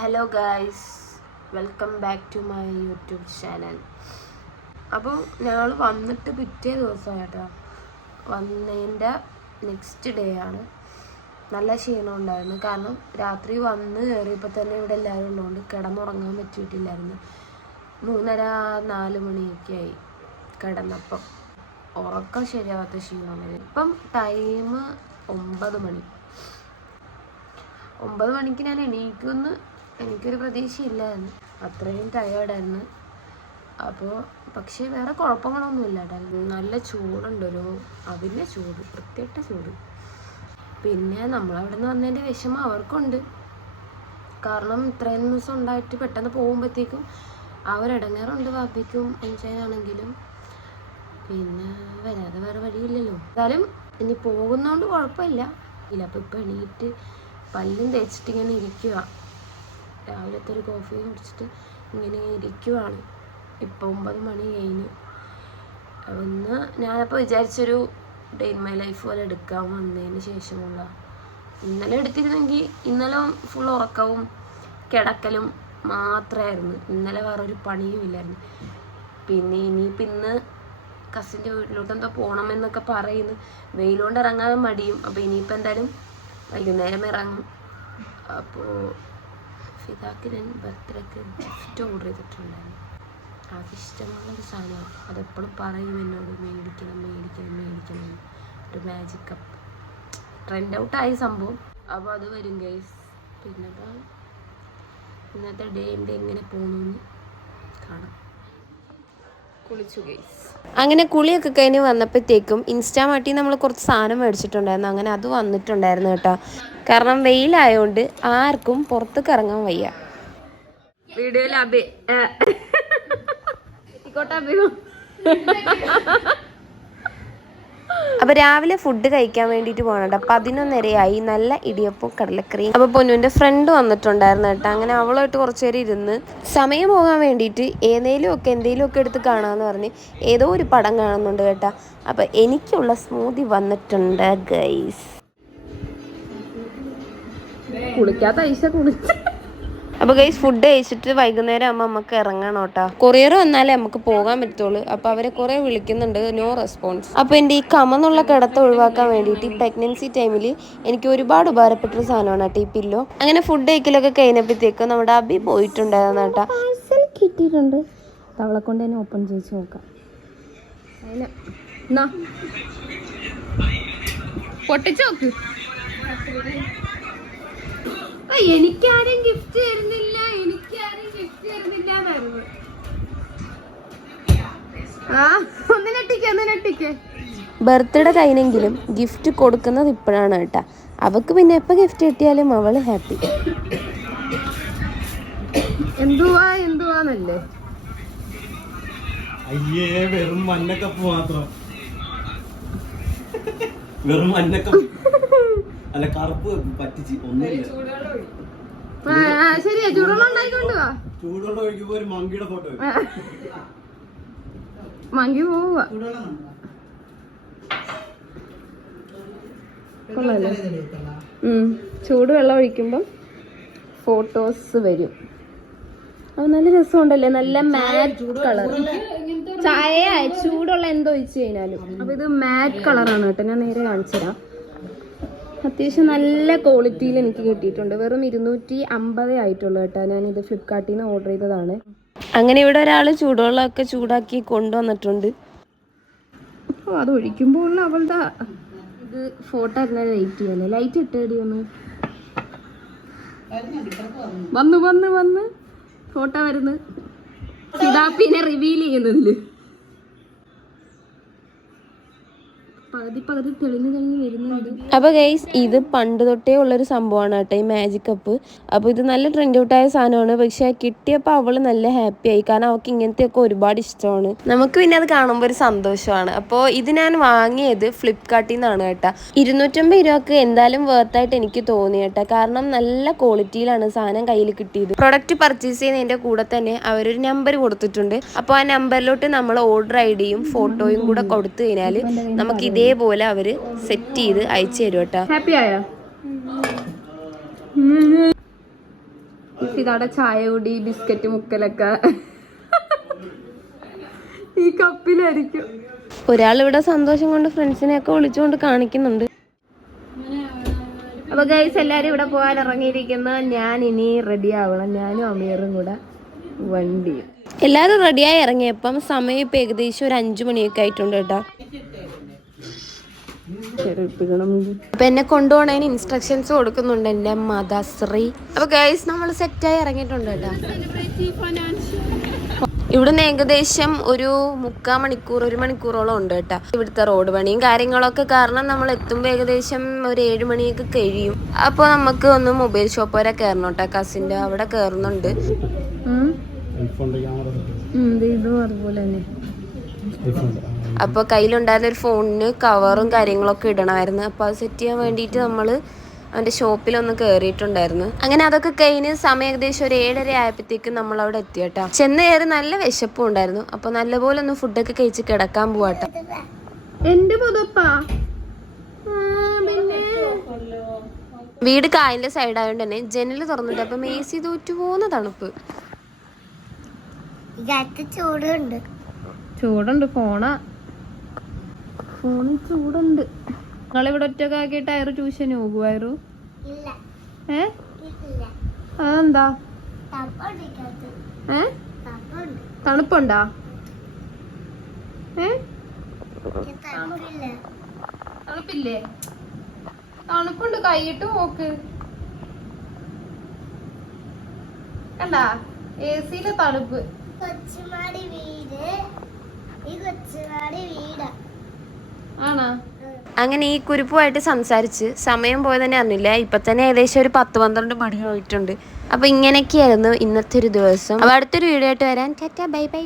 Hello guys welcome back to my YouTube channel അപ്പോൾ ഞങ്ങൾ വന്നിട്ട് പിറ്റേ ദിവസമായിട്ടോ വന്നതിന്റെ നെക്സ്റ്റ് ഡേ ആണ്. നല്ല ക്ഷീണം ഉണ്ടായിരുന്നു. കാരണം രാത്രി വന്ന് കയറിയപ്പോൾ തന്നെ ഇവിടെ എല്ലാവരും ഉള്ളതുകൊണ്ട് കിടന്നുറങ്ങാൻ പറ്റിയിട്ടില്ലായിരുന്നു. മൂന്നര നാല് മണിയൊക്കെ ആയി കിടന്നപ്പം. ഉറക്കം ശരിയാവാത്ത ക്ഷീണമുണ്ടായിരുന്നു ഇപ്പം ടൈം ഒമ്പത് മണി. ഒമ്പത് മണിക്ക് ഞാൻ എണീക്കുമെന്ന് എനിക്കൊരു പ്രതീക്ഷയില്ലായിരുന്നു. അത്രയും ടയേർഡായിരുന്നു അപ്പോൾ പക്ഷേ വേറെ കുഴപ്പങ്ങളൊന്നുമില്ല കേട്ടോ നല്ല ചൂടുണ്ടൊരു അതിന്റെ ചൂട് വൃത്തിയിട്ട ചൂട്. പിന്നെ നമ്മളവിടെ നിന്ന് വന്നതിന്റെ വിഷമം അവർക്കുണ്ട്. കാരണം ഇത്രയും ദിവസം ഉണ്ടായിട്ട് പെട്ടെന്ന് പോകുമ്പോഴത്തേക്കും അവരിടങ്ങേറുണ്ട് വാപ്പിക്കും എൻജോയാണെങ്കിലും പിന്നെ വരാതെ വേറെ വഴിയില്ലല്ലോ. എന്തായാലും ഇനി പോകുന്നതുകൊണ്ട് കുഴപ്പമില്ല. ഇല്ല അപ്പം ഇപ്പം എണീറ്റ് പല്ലും തേച്ചിട്ട് ഇങ്ങനെ ഇരിക്കുക രാവിലത്തെ ഒരു കോഫി കുടിച്ചിട്ട് ഇങ്ങനെ ഇരിക്കുവാണ്. ഇപ്പോൾ ഒമ്പത് മണി കഴിഞ്ഞു. ഒന്ന് ഞാനപ്പോൾ വിചാരിച്ചൊരു ഡേ ഇൻ മൈ ലൈഫ് പോലെ എടുക്കാൻ വന്നതിന് ശേഷമുള്ള. ഇന്നലെ എടുത്തിരുന്നെങ്കിൽ ഇന്നലെ ഫുൾ ഉറക്കവും കിടക്കലും മാത്രമായിരുന്നു ഇന്നലെ വേറൊരു പണിയും ഇല്ലായിരുന്നു. പിന്നെ ഇനിയിപ്പോൾ ഇന്ന് കസിന്റെ വീട്ടിലോട്ട് എന്തോ പോകണമെന്നൊക്കെ പറയുന്നു. വെയിലുകൊണ്ട് ഇറങ്ങാൻ മടിയും. അപ്പോൾ ഇനിയിപ്പോൾ എന്തായാലും വൈകുന്നേരം ഇറങ്ങും. അപ്പോൾ ഫിദാക്ക് ഞാൻ ബർത്ത്ഡേക്ക് ഗിഫ്റ്റ് ഓർഡർ ചെയ്തിട്ടുണ്ടായിരുന്നു. ആൾക്ക് ഇഷ്ടമുള്ളൊരു സാധനമാണ്. അതെപ്പോഴും പറയും എന്നോട് മേടിക്കണം മേടിക്കണം മേടിക്കണം. ഒരു മാജിക് കപ്പ് ട്രെൻഡ് ഔട്ടായ സംഭവം. അപ്പോൾ അത് വരും ഗൈസ് പിന്നെ ഇന്നത്തെ ഡേ എന്റെ എങ്ങനെ പോകുന്നു കാണാം. കുളിച്ചു അങ്ങനെ കുളിയൊക്കെ കഴിഞ്ഞ് വന്നപ്പോഴത്തേക്കും ഇൻസ്റ്റാമാട്ടി നമ്മൾ കുറച്ച് സാധനം മേടിച്ചിട്ടുണ്ടായിരുന്നു. അങ്ങനെ അത് വന്നിട്ടുണ്ടായിരുന്നു കേട്ടോ. കാരണം വെയിലായതുകൊണ്ട് ആർക്കും പുറത്തേക്ക് ഇറങ്ങാൻ വയ്യ. വീഡിയോയിൽ അഭി അപ്പൊ രാവിലെ ഫുഡ് കഴിക്കാൻ വേണ്ടിയിട്ട് പോകണുണ്ട് പതിനൊന്നരയായി നല്ല ഇടിയപ്പവും കടലക്കറിയും. അപ്പൊ പൊന്നുവിന്റെ ഫ്രണ്ട് വന്നിട്ടുണ്ടായിരുന്നു കേട്ടോ. അങ്ങനെ അവളായിട്ട് കുറച്ചു നേരം ഇരുന്ന് സമയം പോകാൻ വേണ്ടിയിട്ട് ഏതേലും ഒക്കെ എന്തെങ്കിലും ഒക്കെ എടുത്ത് കാണാന്ന് പറഞ്ഞ് ഏതോ ഒരു പടം കാണുന്നുണ്ട് കേട്ടാ. അപ്പൊ എനിക്കുള്ള സ്മൂതി വന്നിട്ടുണ്ട് ഗൈസ് കുളിക്കാത്ത ഐസ കുളിച്ച അപ്പൊ ഗൈസ് ഫുഡ് കഴിച്ചിട്ട് വൈകുന്നേരം ആകുമ്പോൾ നമുക്ക് ഇറങ്ങണം കേട്ടോ. കൊറിയർ വന്നാലേ നമുക്ക് പോകാൻ പറ്റുള്ളൂ. അപ്പൊ അവരെ കുറെ വിളിക്കുന്നുണ്ട്. നോ റെസ്പോൺസ് അപ്പൊ എന്റെ ഈ കമന്നുള്ള കിടത്ത ഒഴിവാക്കാൻ വേണ്ടിയിട്ട് ഈ പ്രഗ്നൻസി ടൈമിൽ എനിക്ക് ഒരുപാട് ഉപകാരപ്പെട്ട ഒരു സാധനമാണ് കേട്ടോ ഈ പില്ലോ അങ്ങനെ ഫുഡ് കഴിക്കലൊക്കെ കഴിഞ്ഞപ്പോഴത്തേക്കും നമ്മുടെ അബി പോയിട്ടുണ്ടായിരുന്നു കേട്ടോ. കിട്ടിയിട്ടുണ്ട്. തവളെ കൊണ്ട് തന്നെ ഓപ്പൺ ചെയ്ത് നോക്കാം. പൊട്ടിച്ചു നോക്ക്. എനിക്കാരും ഗിഫ്റ്റ് തരുന്നില്ല എനിക്കാരും ഗിഫ്റ്റ് തരുന്നില്ല എന്നായിരുന്നു ആ ഒന്ന് നെട്ടിക്ക് ഒന്ന് നെട്ടിക്ക് ബർത്ത്ഡേ കഴിഞ്ഞെങ്കിലും ഗിഫ്റ്റ് കൊടുക്കുന്നത് ഇപ്പോഴാണ് കേട്ടാ. അവക്ക് പിന്നെ എപ്പോൾ ഗിഫ്റ്റ് കിട്ടിയാലും അവൾ ഹാപ്പി എന്തുവാ എന്തുവാന്നല്ലേ? അയ്യേ വെറും മഞ്ഞക്കപ്പ് മാത്രം. വെറും മഞ്ഞക്കപ്പ്. അല്ല കറുപ്പ് പറ്റിച്ച് ഒന്നുമില്ല. ശരിയാ ചൂടുള്ള ഉണ്ടായിക്കൊണ്ട് വാ. ചൂടുള്ള ഒഴിക്കുമ്പോ ഒരു മങ്കിയുടെ ഫോട്ടോ മങ്കി പോവാ കൊള്ളാല്ലേ ഉം. ചൂടുവെള്ളം ഒഴിക്കുമ്പം ഫോട്ടോസ് വരും. അത് നല്ല രസമുണ്ടല്ലേ? നല്ല മാറ്റ് കളർ ചായ ചൂടുള്ള എന്തോ ഒഴിച്ചു കഴിഞ്ഞാലും. അപ്പൊ ഇത് മാറ്റ് കളറാണ് കേട്ടോ. ഞാൻ നേരെ കാണിച്ചു തരാം അത്യാവശ്യം നല്ല ക്വാളിറ്റിയിൽ എനിക്ക് കിട്ടിയിട്ടുണ്ട്. വെറും ഇരുന്നൂറ്റി അമ്പതേ ആയിട്ടുള്ളൂ കേട്ടോ ഞാൻ ഇത് ഫ്ലിപ്കാർട്ടിൽ നിന്ന് ഓർഡർ ചെയ്തതാണ്. അങ്ങനെ ഇവിടെ ഒരാൾ ചൂടുവെള്ളമൊക്കെ ചൂടാക്കി കൊണ്ടുവന്നിട്ടുണ്ട്. അപ്പോൾ അത് ഒഴിക്കുമ്പോൾ അവളുടെ ഇത് ഫോട്ടോ തന്നെ ലൈറ്റ് ചെയ്യല്ലേ? ലൈറ്റ് ഇട്ടേടി ഒന്ന്. വന്ന് വന്ന് വന്ന്. ഫോട്ടോ വരുന്നു സിതാപ്പിനെ റിവീൽ ചെയ്യുന്നതിൽ. പകുതി പകുതി തെളിഞ്ഞു തെളിഞ്ഞ് വരുന്നുണ്ട്. അപ്പൊ ഗൈസ് ഇത് പണ്ട് തൊട്ടേ ഉള്ളൊരു സംഭവമാണ് കേട്ടോ ഈ മാജിക് കപ്പ് അപ്പൊ ഇത് നല്ല ട്രെൻഡ് ഔട്ടായ സാധനമാണ്. പക്ഷെ കിട്ടിയപ്പോൾ അവൾ നല്ല ഹാപ്പി ആയി. കാരണം അവൾക്ക് ഇങ്ങനത്തെ ഒക്കെ ഒരുപാട് ഇഷ്ടമാണ്. നമുക്ക് പിന്നെ അത് കാണുമ്പോൾ ഒരു സന്തോഷമാണ്. അപ്പോൾ ഇത് ഞാൻ വാങ്ങിയത് ഫ്ലിപ്കാർട്ടിൽ നിന്നാണ് കേട്ടോ. ഇരുന്നൂറ്റമ്പത് രൂപക്ക് എന്തായാലും വേർത്തായിട്ട് എനിക്ക് തോന്നി കേട്ടോ. കാരണം നല്ല ക്വാളിറ്റിയിലാണ് സാധനം കയ്യിൽ കിട്ടിയത്. പ്രൊഡക്റ്റ് പർച്ചേസ് ചെയ്യുന്നതിന്റെ കൂടെ തന്നെ അവരൊരു നമ്പർ കൊടുത്തിട്ടുണ്ട്. അപ്പോൾ ആ നമ്പറിലോട്ട് നമ്മൾ ഓർഡർ ഐ ഡിയും ഫോട്ടോയും കൂടെ കൊടുത്തു കഴിഞ്ഞാൽ നമുക്ക് ഇതേപോലെ അവർ സെറ്റ് ചെയ്ത് അയച്ചു തരും കേട്ടോ. ഹാപ്പി ആയോ? ഇതാടെ ചായ കൂടി ബിസ്ക്കറ്റ് മുക്കലൊക്കെ. ഈ കപ്പിലായിരിക്കും. ഒരാൾ ഇവിടെ സന്തോഷം കൊണ്ട് ഫ്രണ്ട്സിനെയൊക്കെ വിളിച്ചുകൊണ്ട് കാണിക്കുന്നുണ്ട്. അപ്പൊ ഗൈസ് എല്ലാരും ഇവിടെ പോകാൻ ഇറങ്ങിയിരിക്കുന്ന. ഞാൻ ഇനി റെഡി ആവണം. ഞാനും അമീറും കൂടെ വണ്ടി. എല്ലാരും റെഡിയായി ഇറങ്ങിയപ്പം സമയം ഇപ്പൊ ഏകദേശം ഒരു അഞ്ചു മണിയൊക്കെ ആയിട്ടുണ്ട് കേട്ടോ. അപ്പൊ എന്നെ കൊണ്ടുപോകണതിന് ഇൻസ്ട്രക്ഷൻസ് കൊടുക്കുന്നുണ്ട് എന്റെ മദശ്രീ അപ്പൊ ഗൈസ് നമ്മൾ സെറ്റായി ഇറങ്ങിയിട്ടുണ്ട് കേട്ടോ. ഇവിടുന്ന് ഏകദേശം ഒരു മുക്കാ മണിക്കൂർ ഒരു മണിക്കൂറോളം ഉണ്ട് കേട്ടോ ഇവിടുത്തെ റോഡ് പണിയും കാര്യങ്ങളൊക്കെ. കാരണം നമ്മൾ എത്തുമ്പോൾ ഏകദേശം ഒരു ഏഴ് മണിയൊക്കെ കഴിയും. അപ്പോൾ നമുക്ക് ഒന്ന് മൊബൈൽ ഷോപ്പ് വരെ കയറണം കേട്ടോ. കസിന്റെ അവിടെ കയറുന്നുണ്ട്. ഇതും അതുപോലെ തന്നെ. അപ്പോൾ കയ്യിലുണ്ടായിരുന്ന ഒരു ഫോണിന് കവറും കാര്യങ്ങളൊക്കെ ഇടണമായിരുന്നു. അപ്പോൾ അത് സെറ്റ് ചെയ്യാൻ വേണ്ടിയിട്ട് നമ്മൾ അവന്റെ ഷോപ്പിലൊന്ന് കയറിയിട്ടുണ്ടായിരുന്നു അങ്ങനെ അതൊക്കെ കഴിഞ്ഞ് സമയം ഏകദേശം ഒരു ഏഴര ആയപ്പോഴത്തേക്കും നമ്മൾ അവിടെ എത്തി കേട്ടോ ചെന്ന് കയറി നല്ല വിശപ്പും ഉണ്ടായിരുന്നു. അപ്പോൾ നല്ലപോലെ ഒന്ന് ഫുഡൊക്കെ കഴിച്ച് കിടക്കാൻ പോവാട്ടോ. എന്റെ വീട് കായലിന്റെ സൈഡ് ആയതുകൊണ്ട് തന്നെ ജനൽ തുറന്നിട്ട് അപ്പം മേസി സി തോറ്റു പോകുന്ന തണുപ്പ് ചൂടുണ്ട്. ചൂടുണ്ട് ഫോണാ ഫോണിൽ ചൂടുണ്ട്. നിങ്ങളിവിടെ ഒറ്റയ്ക്ക് ആക്കിയിട്ട് അയറു ട്യൂഷന് പോകുമായിരുന്നു ഇല്ല. ഏ? അതെന്താ? ഏ? തണുപ്പുണ്ടാ. ഏ? തണുപ്പില്ല. തണുപ്പുണ്ട് കൈയിട്ട് നോക്ക് കണ്ടാ? എ സിയിലെ തണുപ്പ്. കൊച്ചുമാടി വീടാ. ആണോ? അങ്ങനെ ഈ കുരുപ്പുമായിട്ട് സംസാരിച്ച് സമയം പോയത് തന്നെ അറിഞ്ഞില്ല? ഇപ്പൊ തന്നെ ഏകദേശം ഒരു പത്ത് പന്ത്രണ്ട് മണി ആയിട്ടുണ്ട്. അപ്പൊ ഇങ്ങനെയൊക്കെയായിരുന്നു ഇന്നത്തെ ഒരു ദിവസം. അപ്പൊ അടുത്തൊരു വീഡിയോ ആയിട്ട് വരാൻ ടാറ്റ ബൈ ബൈ